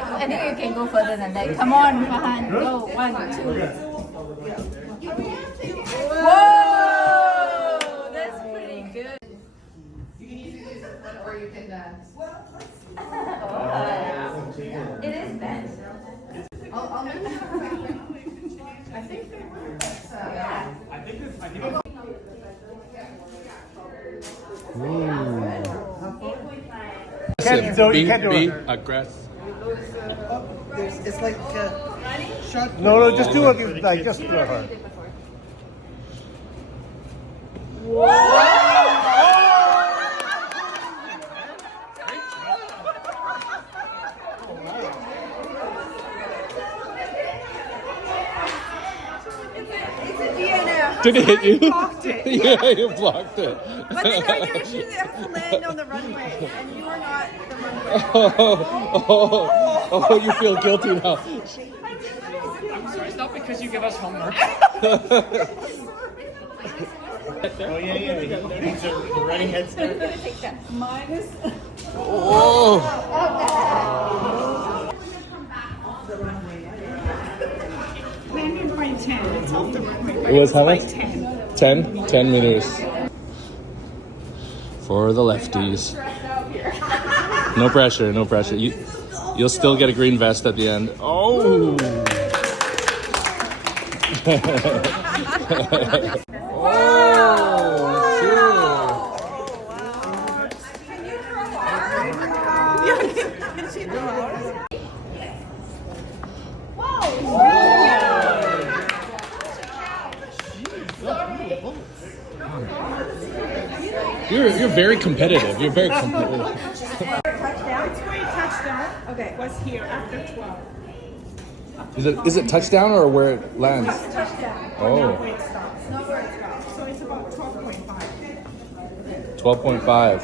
I think you can go further than that. Come on, Fahan. Go. 1, 2. Whoa! That's pretty good. You can use it or you can It is bent. I'll make it. I think they were. I think it's. Be aggressive. It's like shot. No, just do it like just for her. Did it hit you? Blocked it. Yeah, you blocked it. But the regulation they have to land on the runway, and you are not the runway. Oh, you feel guilty now. I'm sorry, it's not because you give us homework. Oh yeah. These are running head start. Minus. Oh. Landing point 10. It's off the runway. It was how much? Like 10. 10? 10 meters. For the lefties. No pressure, no pressure. You'll still get a green vest at the end. Oh! You're very competitive. You're very competitive. Touchdown. Okay. Was here after 12. Is it touchdown or where it lands? Touchdown. Oh. Not where it stops. Not where it stops. So it's about 12.5. 12.5.